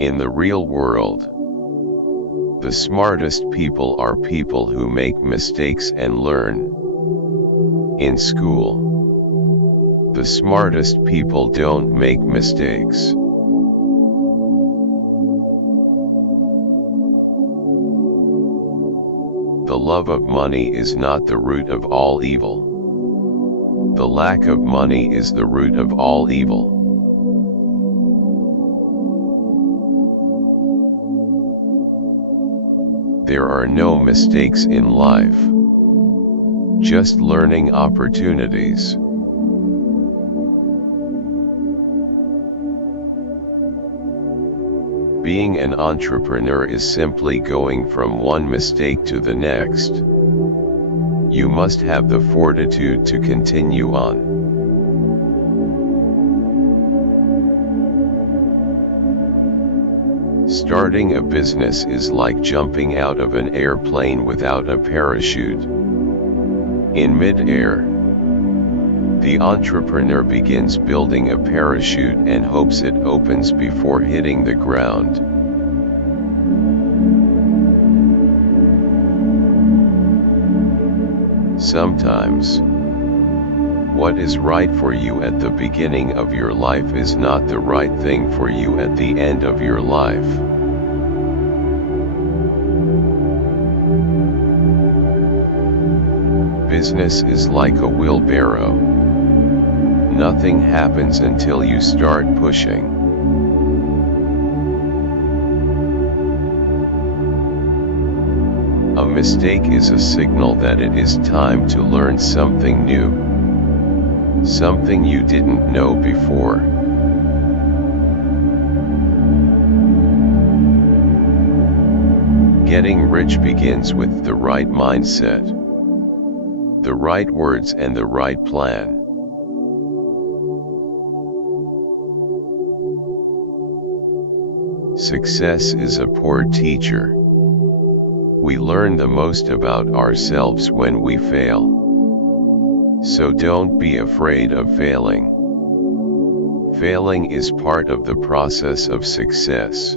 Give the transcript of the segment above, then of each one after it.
In the real world, the smartest people are people who make mistakes and learn. In school, the smartest people don't make mistakes. The love of money is not the root of all evil. The lack of money is the root of all evil. There are no mistakes in life, just learning opportunities. Being an entrepreneur is simply going from one mistake to the next. You must have the fortitude to continue on. Starting a business is like jumping out of an airplane without a parachute. In mid-air, the entrepreneur begins building a parachute and hopes it opens before hitting the ground. Sometimes, what is right for you at the beginning of your life is not the right thing for you at the end of your life. Business is like a wheelbarrow. Nothing happens until you start pushing. A mistake is a signal that it is time to learn something new. Something you didn't know before. Getting rich begins with the right mindset, the right words and the right plan. Success is a poor teacher. We learn the most about ourselves when we fail. So don't be afraid of failing. Failing is part of the process of success.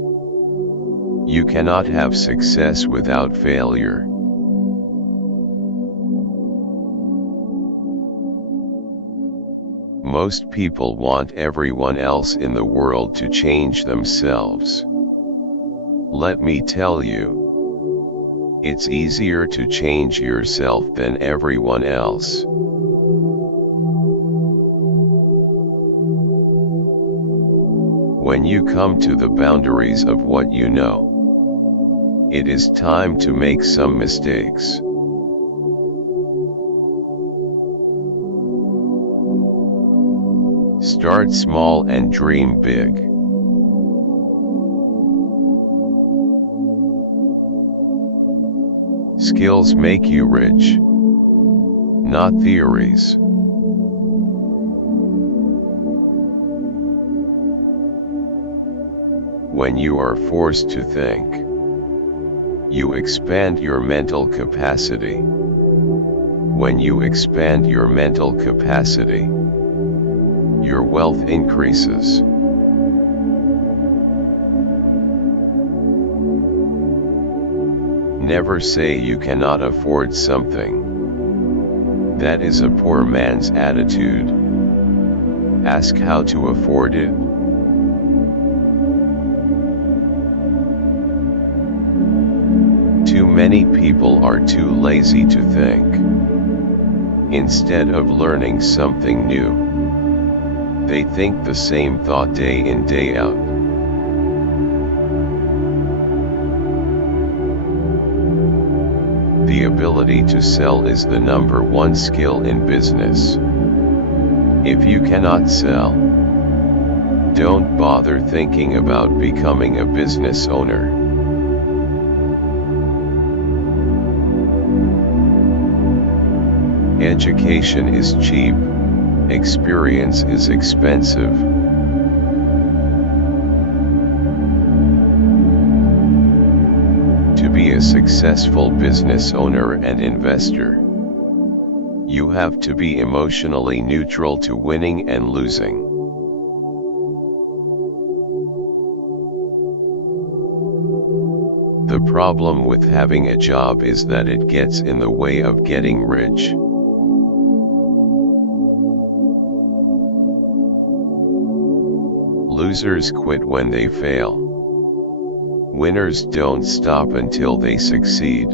You cannot have success without failure. Most people want everyone else in the world to change themselves. Let me tell you, it's easier to change yourself than everyone else. When you come to the boundaries of what you know, it is time to make some mistakes. Start small and dream big. Skills make you rich, not theories. When you are forced to think, you expand your mental capacity. When you expand your mental capacity, your wealth increases. Never say you cannot afford something. That is a poor man's attitude. Ask how to afford it. Too many people are too lazy to think. Instead of learning something new, they think the same thought day in day out. The ability to sell is the #1 skill in business. If you cannot sell, don't bother thinking about becoming a business owner. Education is cheap, experience is expensive. To be a successful business owner and investor, you have to be emotionally neutral to winning and losing. problem with having a job is that it gets in the way of getting rich. Losers quit when they fail. Winners don't stop until they succeed.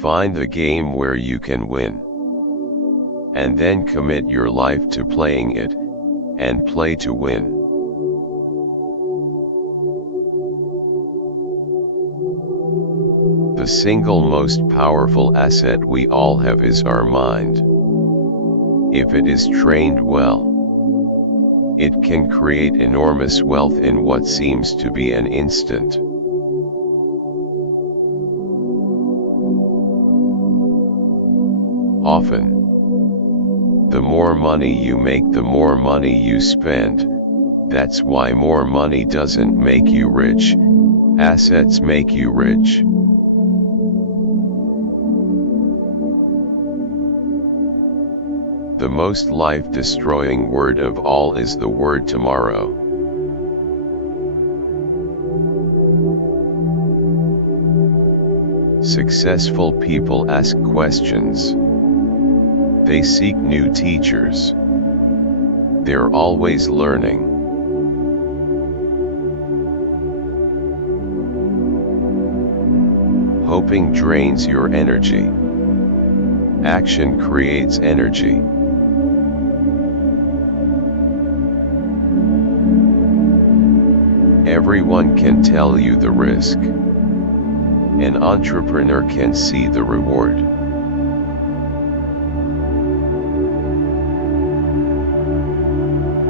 Find the game where you can win. And then commit your life to playing it, and play to win. The single most powerful asset we all have is our mind. If it is trained well, it can create enormous wealth in what seems to be an instant. Often, the more money you make, the more money you spend. That's why more money doesn't make you rich, assets make you rich. The most life-destroying word of all is the word tomorrow. Successful people ask questions. They seek new teachers. They're always learning. Hoping drains your energy. Action creates energy. Everyone can tell you the risk. An entrepreneur can see the reward.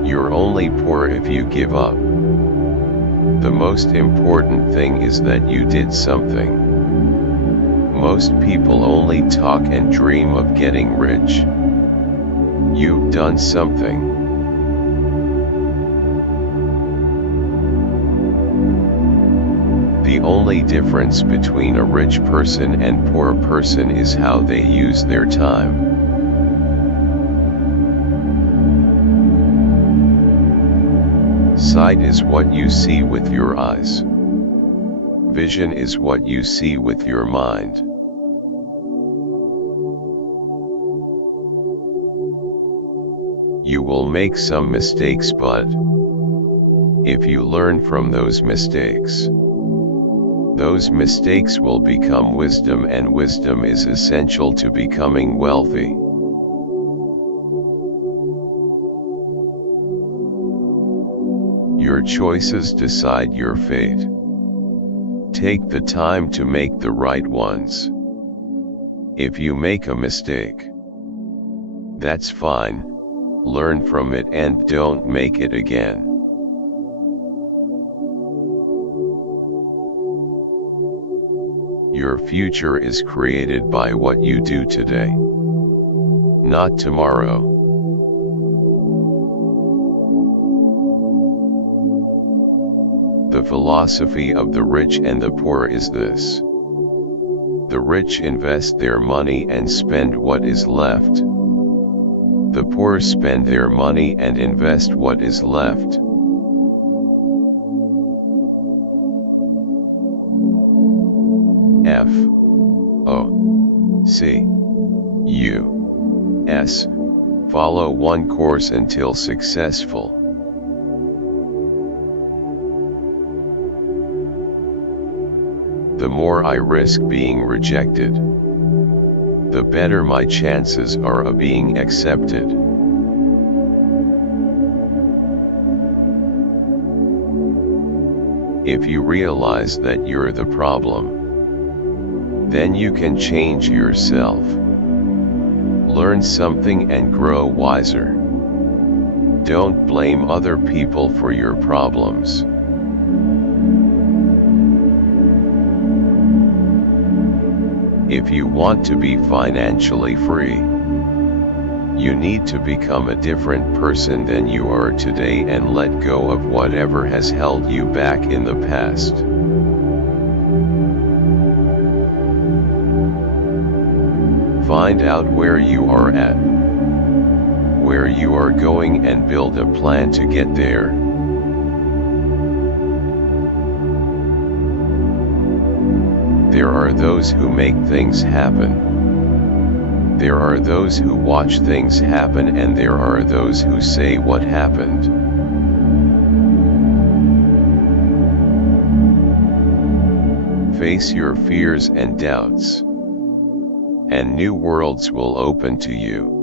You're only poor if you give up. The most important thing is that you did something. Most people only talk and dream of getting rich. You've done something. The only difference between a rich person and poor person is how they use their time. Sight is what you see with your eyes. Vision is what you see with your mind. You will make some mistakes, but if you learn from those mistakes will become wisdom, and wisdom is essential to becoming wealthy. Your choices decide your fate. Take the time to make the right ones. If you make a mistake, that's fine. Learn from it and don't make it again. Your future is created by what you do today, not tomorrow. The philosophy of the rich and the poor is this. The rich invest their money and spend what is left. The poor spend their money and invest what is left. Focus. Follow one course until successful. The more I risk being rejected, the better my chances are of being accepted. If you realize that you're the problem, then you can change yourself. Learn something and grow wiser. Don't blame other people for your problems. If you want to be financially free, you need to become a different person than you are today and let go of whatever has held you back in the past. Find out where you are at, where you are going and build a plan to get there. There are those who make things happen. There are those who watch things happen, and there are those who say what happened. Face your fears and doubts, and new worlds will open to you.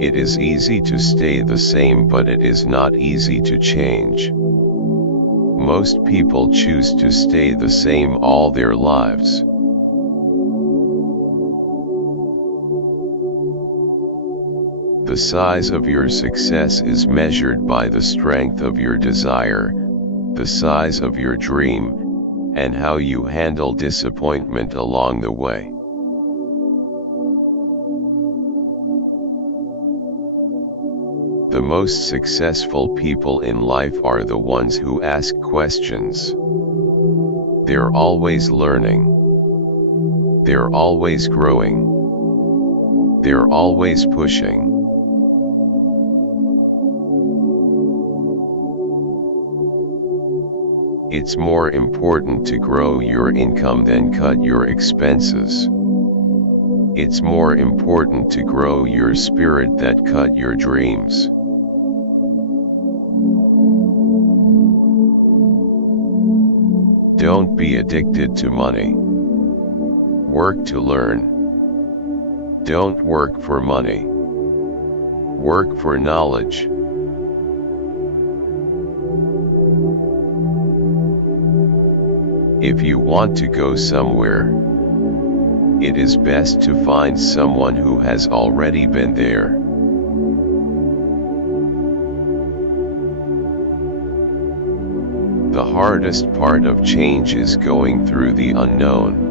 It is easy to stay the same, but it is not easy to change. Most people choose to stay the same all their lives. The size of your success is measured by the strength of your desire, the size of your dream, and how you handle disappointment along the way. The most successful people in life are the ones who ask questions. They're always learning. They're always growing. They're always pushing. It's more important to grow your income than cut your expenses. It's more important to grow your spirit than cut your dreams. Don't be addicted to money. Work to learn. Don't work for money. Work for knowledge. If you want to go somewhere, it is best to find someone who has already been there. The hardest part of change is going through the unknown.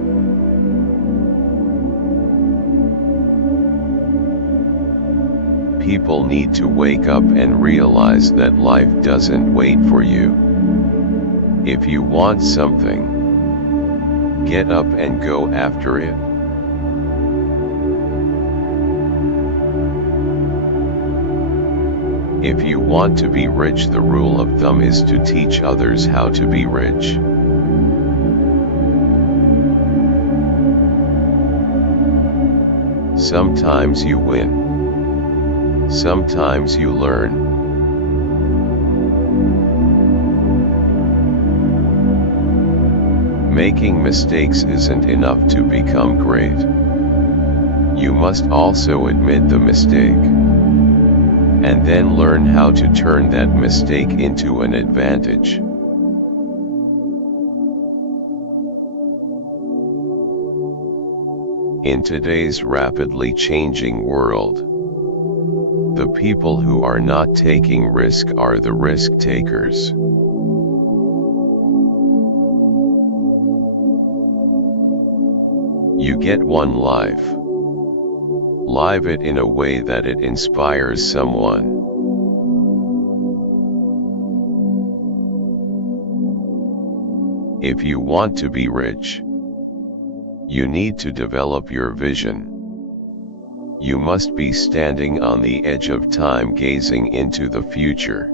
People need to wake up and realize that life doesn't wait for you. If you want something, get up and go after it. If you want to be rich, the rule of thumb is to teach others how to be rich. Sometimes you win. Sometimes you learn. Making mistakes isn't enough to become great. You must also admit the mistake, and then learn how to turn that mistake into an advantage. In today's rapidly changing world, the people who are not taking risk are the risk takers. You get one life. Live it in a way that it inspires someone. If you want to be rich, you need to develop your vision. You must be standing on the edge of time, gazing into the future.